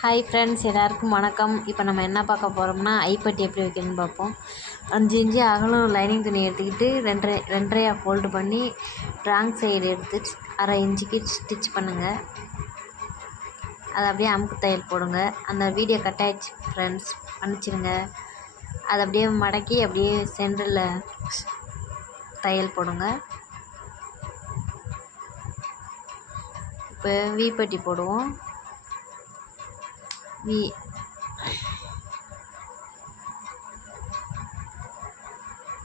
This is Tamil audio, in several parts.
ஹாய் ஃப்ரெண்ட்ஸ், எல்லாருக்கும் வணக்கம். இப்போ நம்ம என்ன பார்க்க போகிறோம்னா ஐப்பட்டி எப்படி வைக்கணும்னு பார்ப்போம். 5 இன்ச்சு அகலம் லைனிங் துணி எடுத்துக்கிட்டு ரெண்டரையாக ஃபோல்டு பண்ணி ராங் சைடு எடுத்து அரை இன்ச்சுக்கு ஸ்டிச் பண்ணுங்கள். அதை அப்படியே அமுக்கு தையல் போடுங்க. அந்த வீடியோ கட் ஆகிடுச்சு ஃப்ரெண்ட்ஸ், மன்னிச்சிடுங்க. அதை அப்படியே மடக்கி அப்படியே சென்டரில் தையல் போடுங்க. இப்போ வீப்பட்டி போடுவோம்.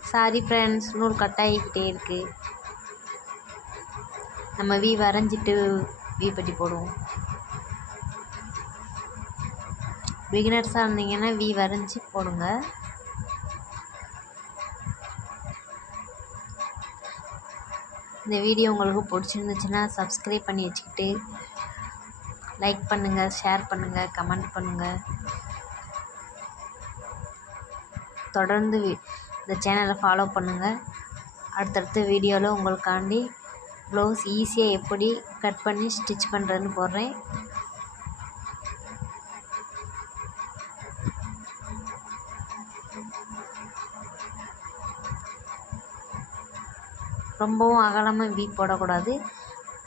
சாரி ஃப்ரெண்ட்ஸ், நூல் கட் ஆகிக்கிட்டே இருக்குது. நம்ம வரைஞ்சிட்டு வீப்பட்டி போடுவோம். பிகினர்ஸாக இருந்தீங்கன்னா வரைஞ்சி போடுங்க. இந்த வீடியோ உங்களுக்கு பிடிச்சிருந்துச்சுன்னா சப்ஸ்கிரைப் பண்ணி வச்சுக்கிட்டு லைக் பண்ணுங்கள், ஷேர் பண்ணுங்கள், கமெண்ட் பண்ணுங்கள். தொடர்ந்து இந்த சேனலை ஃபாலோ பண்ணுங்கள். அடுத்தடுத்த வீடியோவில் உங்களுக்காண்டி ப்ளவுஸ் ஈஸியாக எப்படி கட் பண்ணி ஸ்டிச் பண்ணுறதுன்னு போடுறேன். ரொம்பவும் அகலமாக போடக்கூடாது.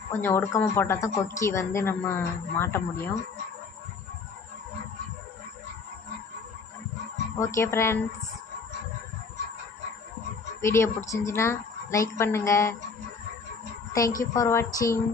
கொஞ்சம் ஒடுக்கமாக போட்டால் தான் கொக்கி நம்ம மாட்ட முடியும். ஓகே ஃப்ரெண்ட்ஸ், வீடியோ பிடிச்சிருந்துச்சின்னா லைக் பண்ணுங்கள். தேங்க்யூ ஃபார் வாட்சிங்.